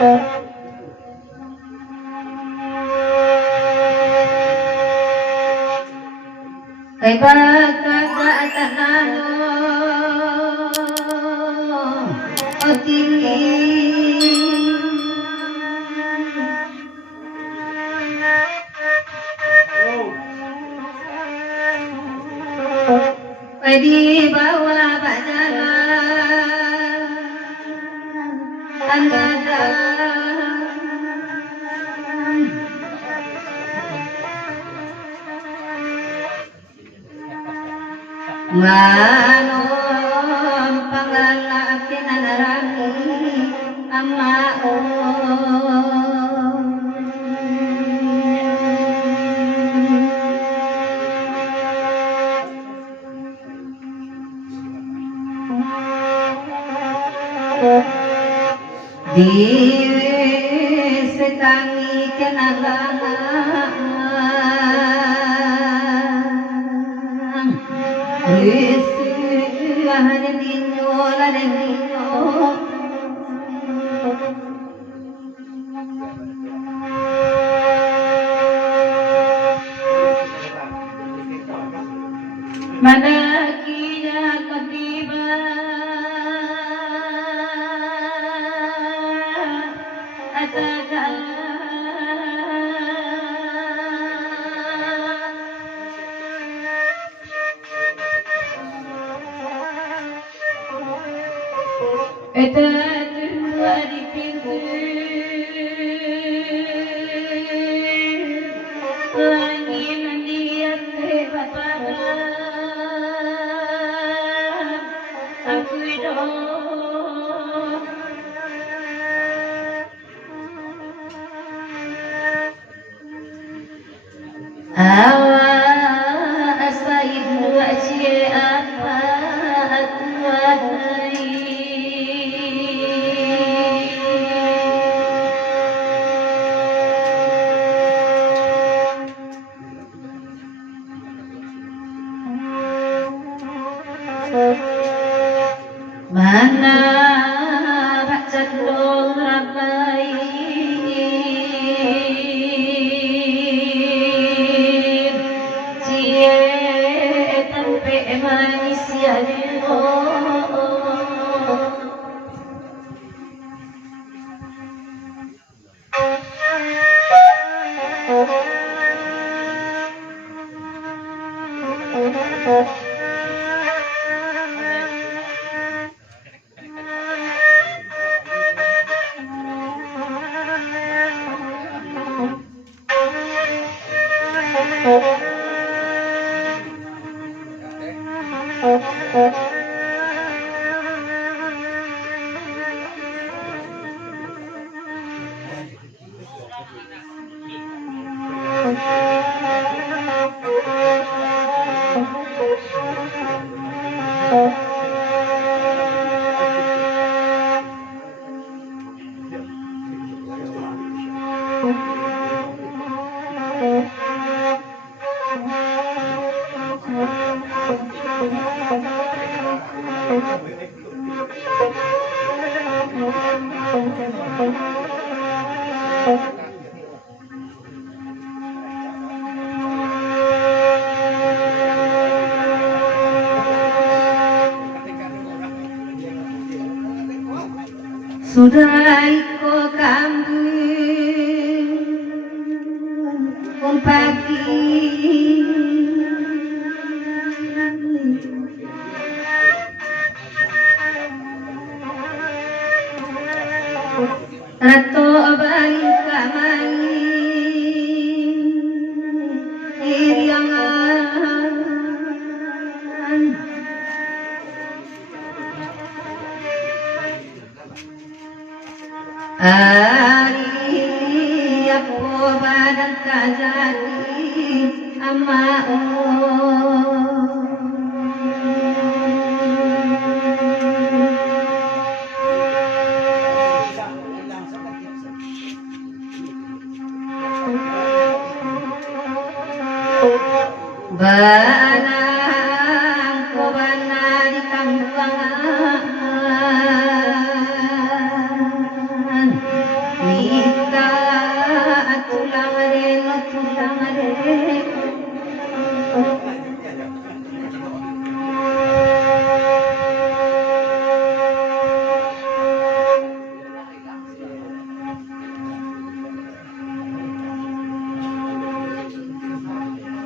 Kay pagkagatanano o tiling pwede bawa badalan manon pangalapin na narami ang di setangi kenangan Risuhan ninyo lalang ninyo Manakinya katiba Atagal Awa asa ibu acie apa aku adai Mana baca dong rabai manusia Sudah iko kambing pagi Rato balik kamari iriangan Ari aku badan kajati amao Banang ko bana di tangguangan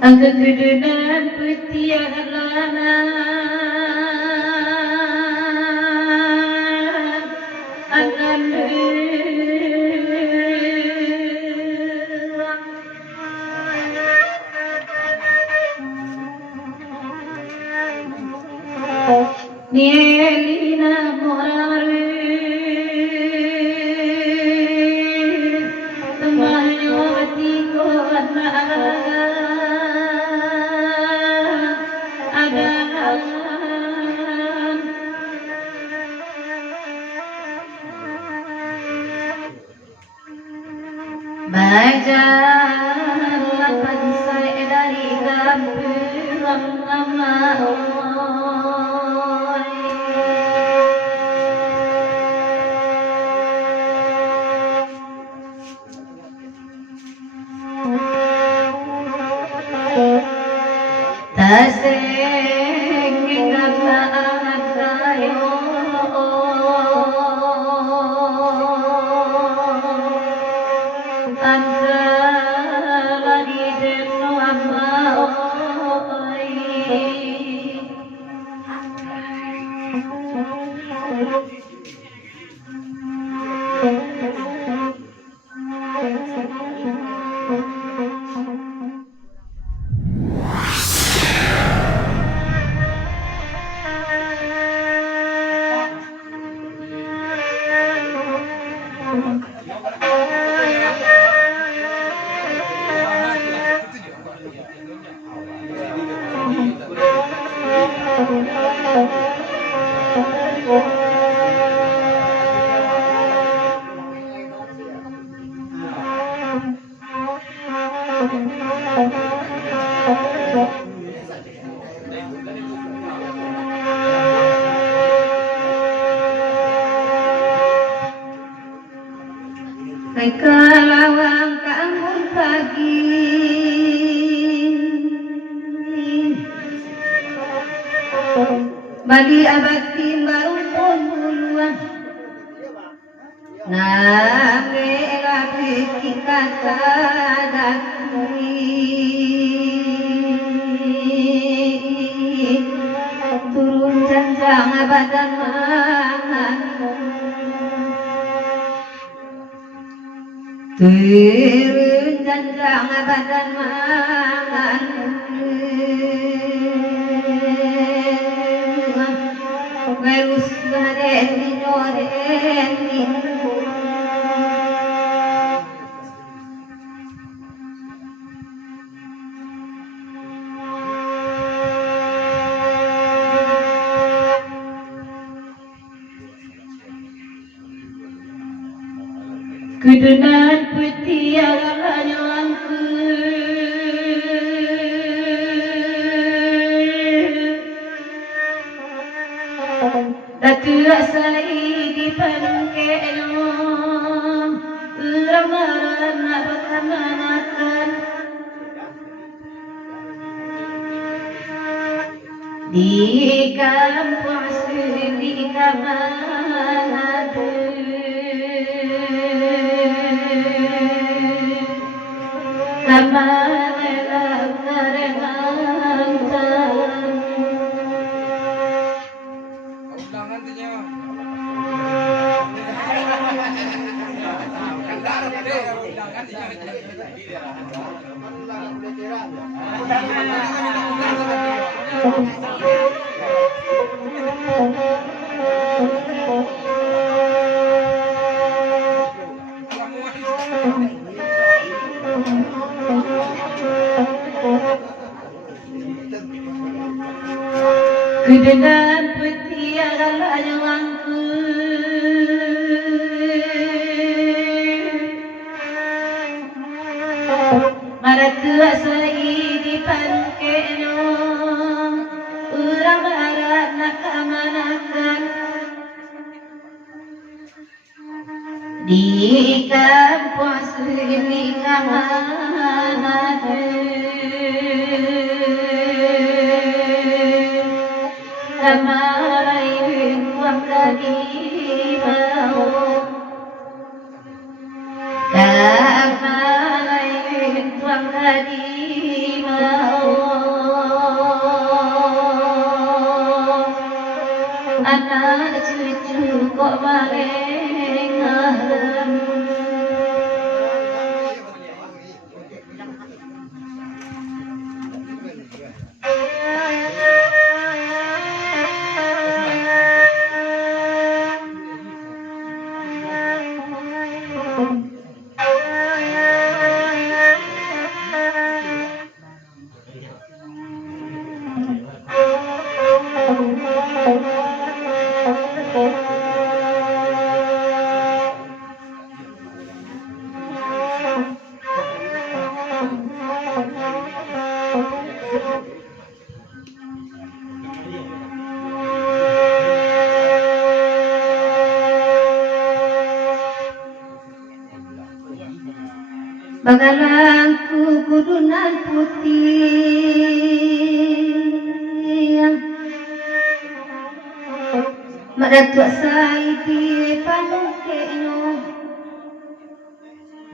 Agak-gedenan putih lana akan Nielina morare Temayo batiko Bajar pansai dari kampung Taseng ngabaan kayo Antara di deno amaoi Kalawang kaambon pagi Bali abatin barumpon buluan Name elapit kata dakri Turun janjang abadan mangan Turun janjang abadan mangan Verus baden dinoren Kedenan putih alanyangku Datu asai di pangkeno Ramaran nabakananakan Di kampung di kamanadu Kamalang karenantan Kedenan putih alanyangku Maratua sai di pangkeno Urang barat nakamanakan Di kampung sini kamanadu Kamarin wakadi mau Kamarin wakadi mau kok maling ngalem Bagalangku kudunan putih Madatua saiti pamukeno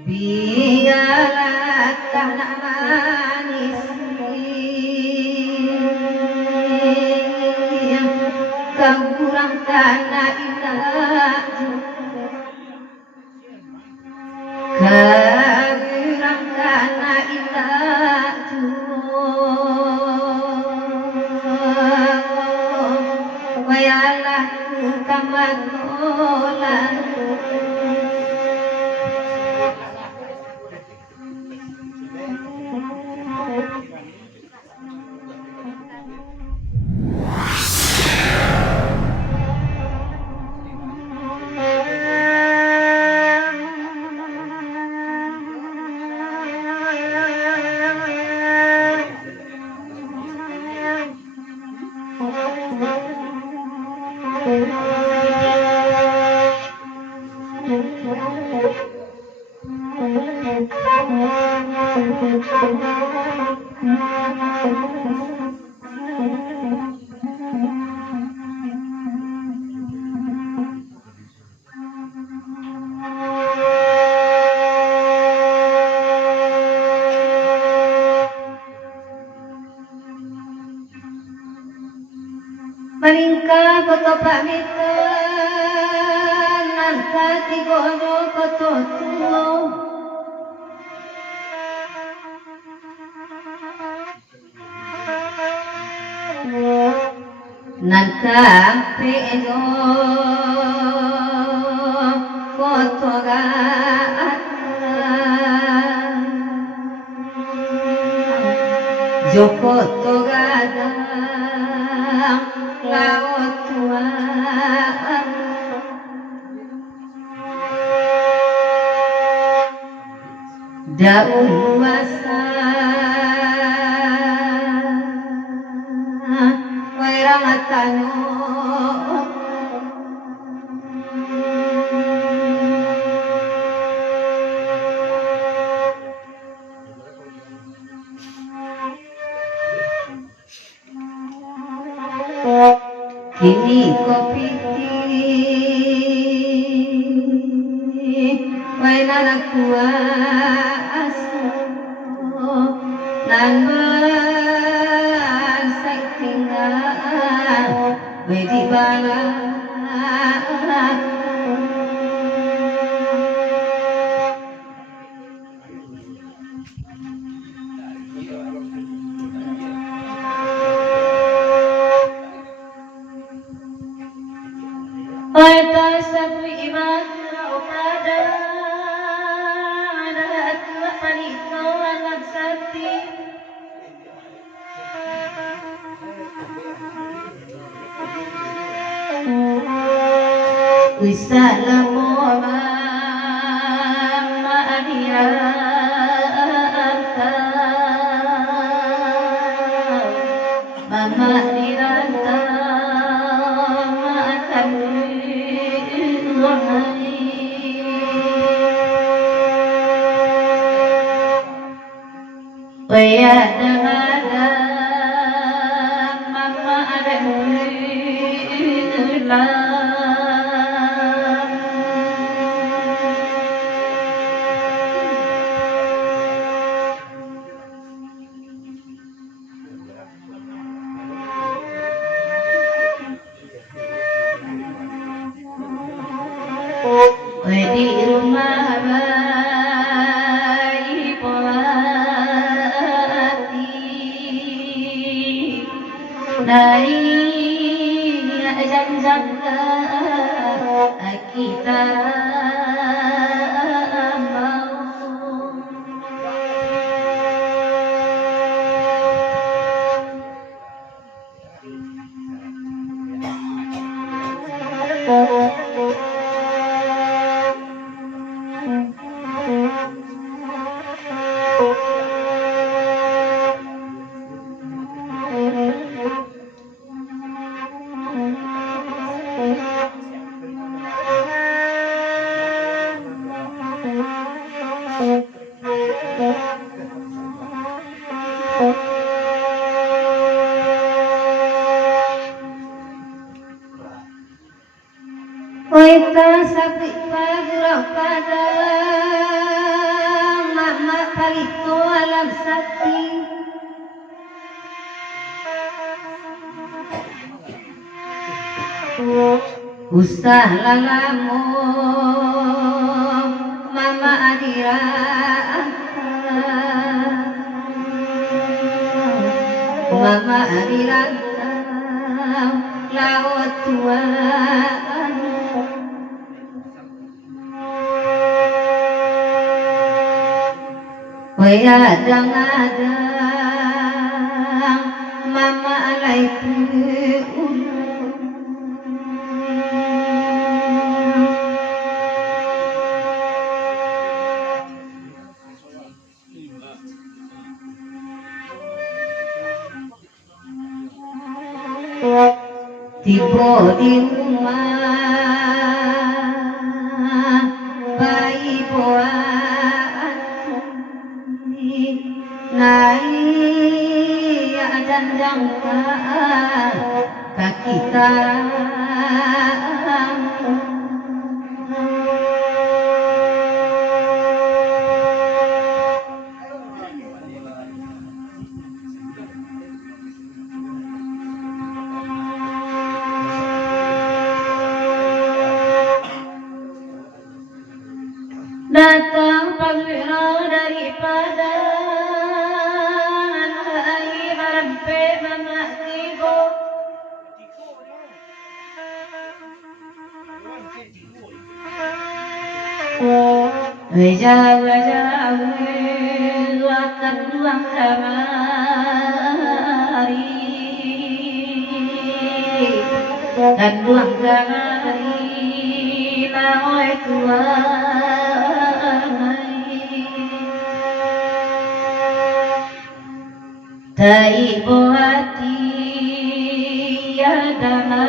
Bialat tanah manis Kau kurang tanah indah Kurang tanah indah Wayalah ku kamagolan Malingka koto pamitan Nangkati gono koto tulo Nangkampi eno koto gaatan Joko togadang laut tuaan daun luasa wairang atano Kini kopi Wainala kuasa Nan bersai tinggal Wedi bala Pada sabu iman pada ada tua panito anak sakti Wisala mola maadianta Mama diranta makan Waya ada mama ada di rumah bayi polati dari janjangka kita Oita sapi pagurau pada mama palito alam sakti usah lalamu mama adira mama adira laut tua adang-adang mama alaikum tiba di rumah bayi buat naik dan jangka kaki tarang datang pagwira daripada hai marempe mama tigo Jawa akan duang kamari dan duang kamari laoi tua tai boati ada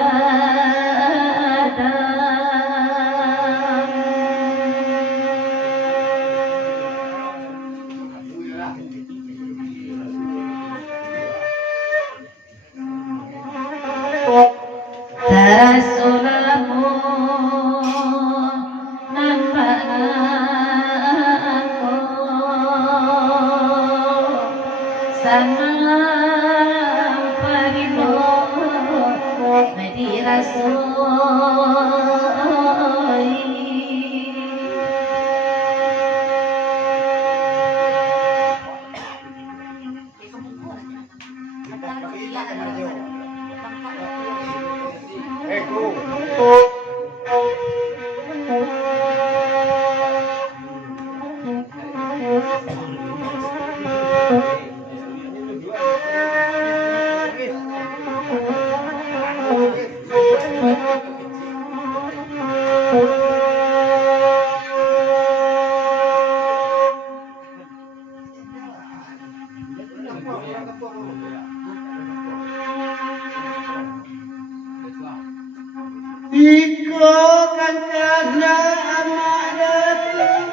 Tasolamu nampak aku sama parimu medirasoi Iko kan karena anak datang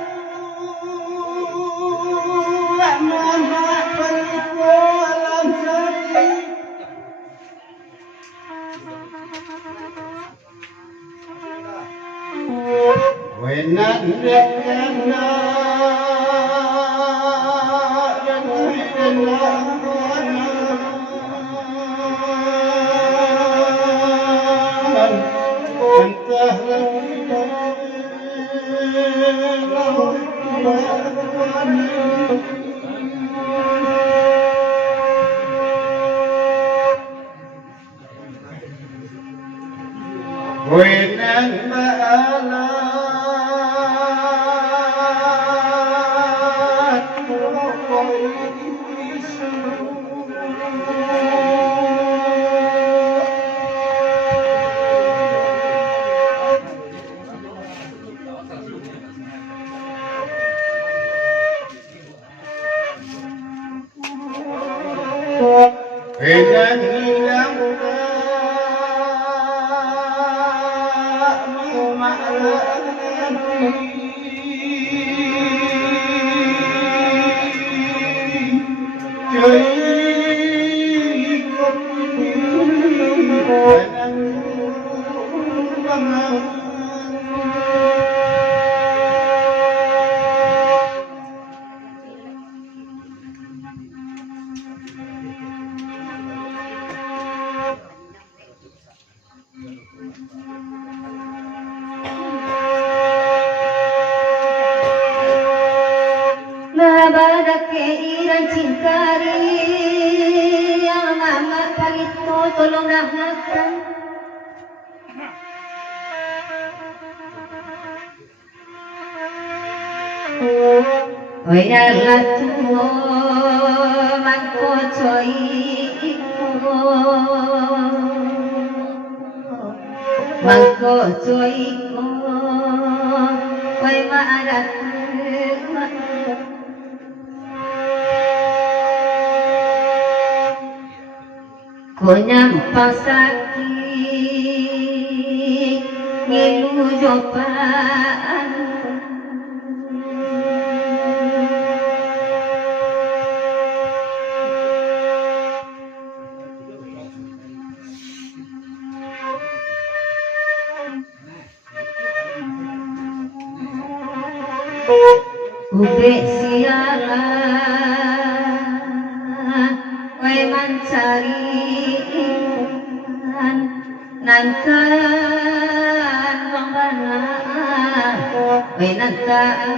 mama periku alam sakit wenak dekana dan entah Mahabharata iran cingkari yang mama palito tolong rahmatkan. Wayalah tuo mangko coy mangko coy way maarat Konyampang sakit ngilu jopaan ube sialan way mancari nantan bambana way nantan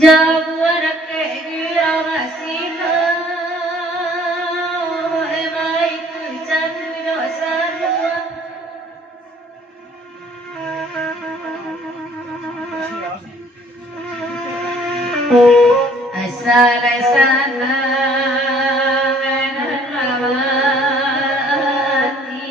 jawara ke awasina emai kujan dosana asal-asala menangawati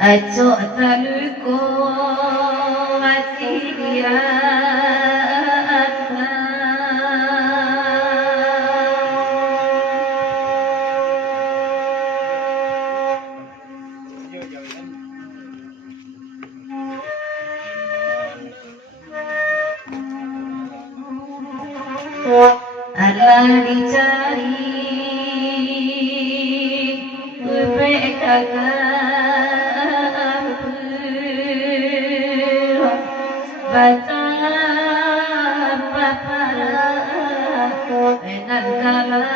Aco taluko asiratna Allah dicari mereka baca papara enak galai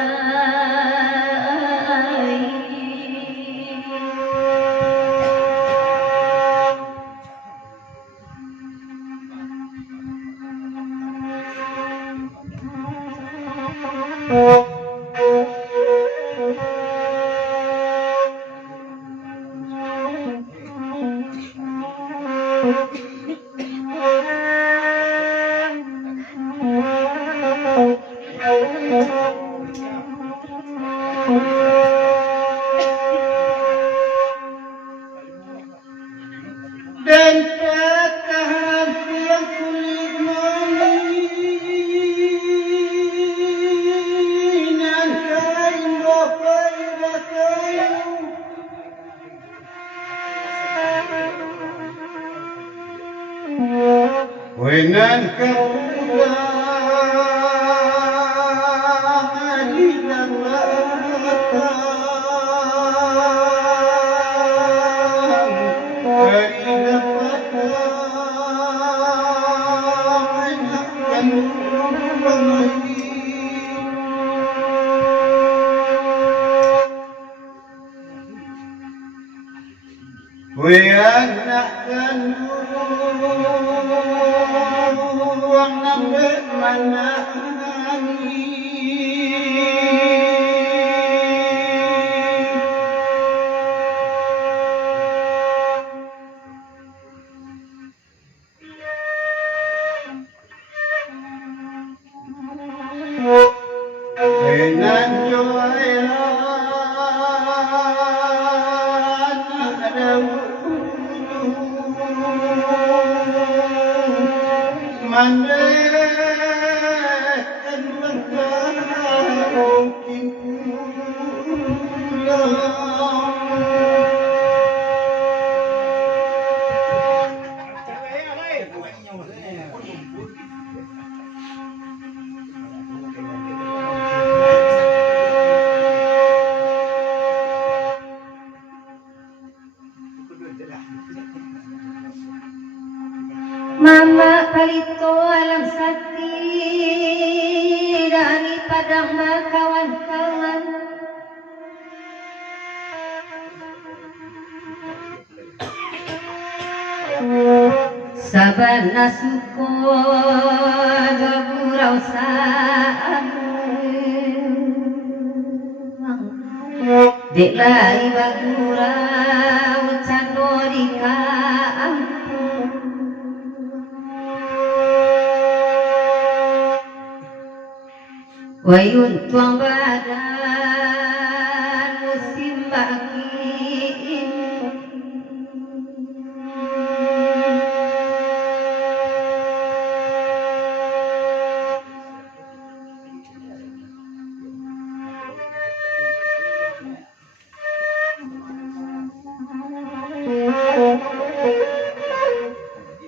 dan patah hati yang kulit mainan kain bakai wenan kaulah anak kandung nambah mana Mama palito alam sakti dari padang kawan-kawan sabana suko gurau saan dek lai bagurau canodika wayun tuang badan musim bagi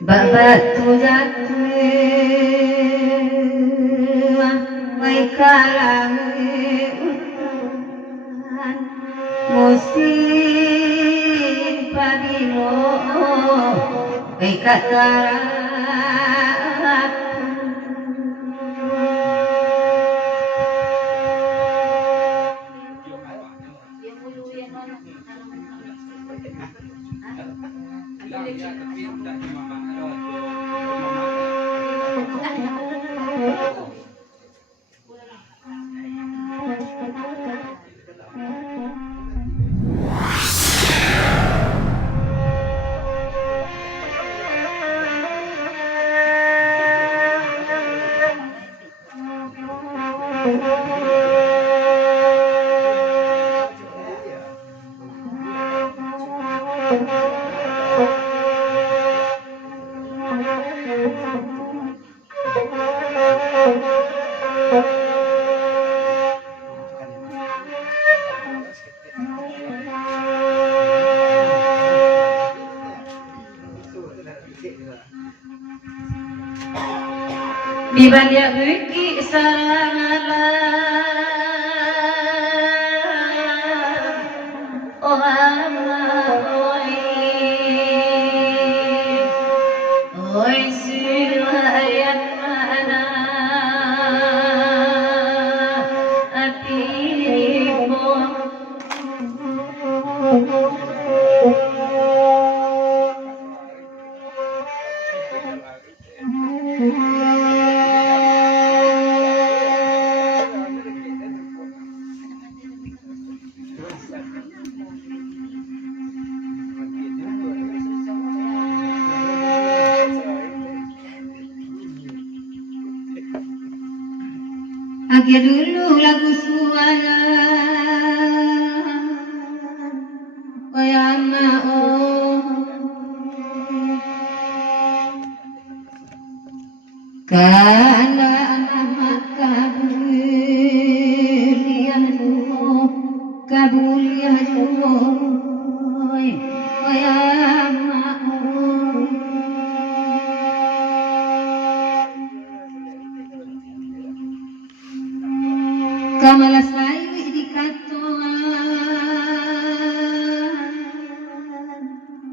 babatu jatuh kalangan musim pabilo katara di balik bukit sarangala oh ama oi sirayat mana apipo Akhir dulu lagu suara Oyama oh Kana nama kabulian Oyama oh Kamalas layu di katoan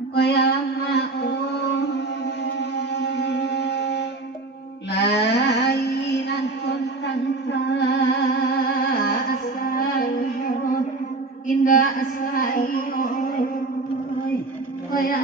Oyama oh lainan kontang asayo indah asayo Oyama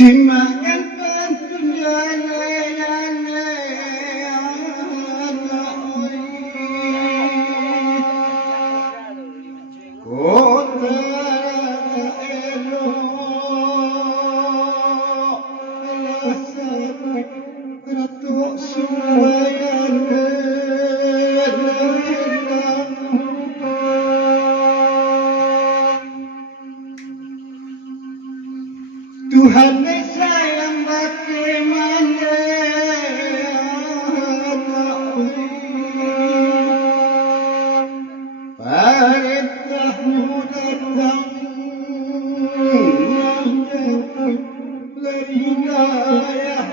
Simangan pentunjane kota elo alasan ratok sumayan Tuhan sayang bagaimana perintahmu datang hidayah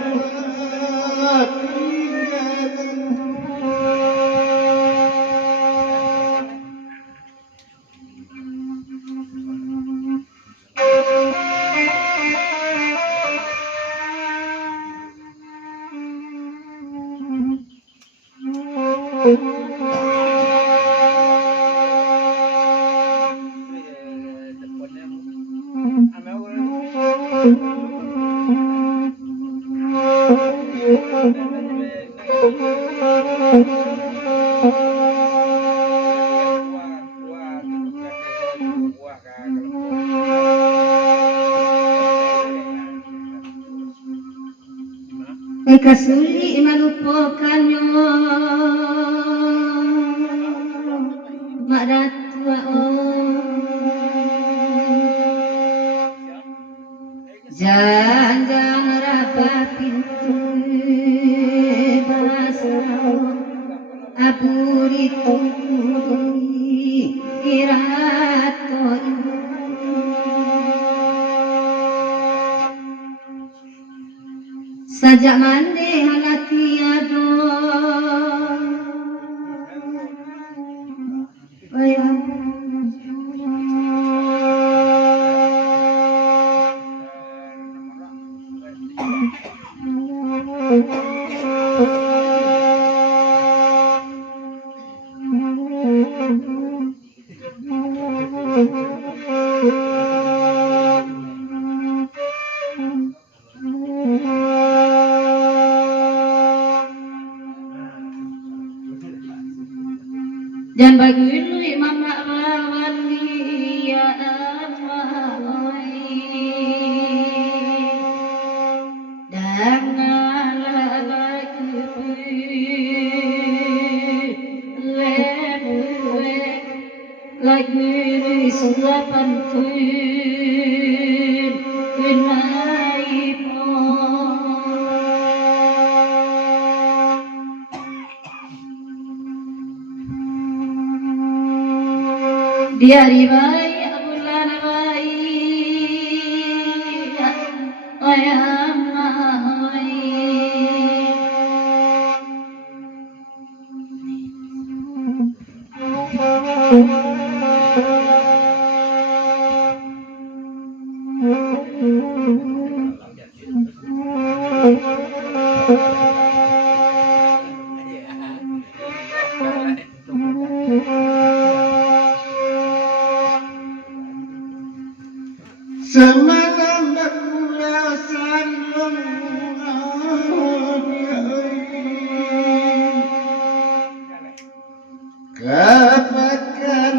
Eka sulit melupakannya Mak Datua Jangan rapat pintu bahasa Aburi tunggu irato Sajak mandi halati adon Dan bagi mama rawani ya Allah dan lagi lagi sulapan dia ribai bulan baik ayam Semalam berpula sandung Kapakan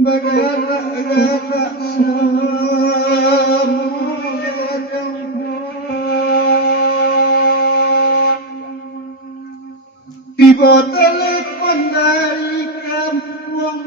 bergerak-gerak Tiba telepon dari kampung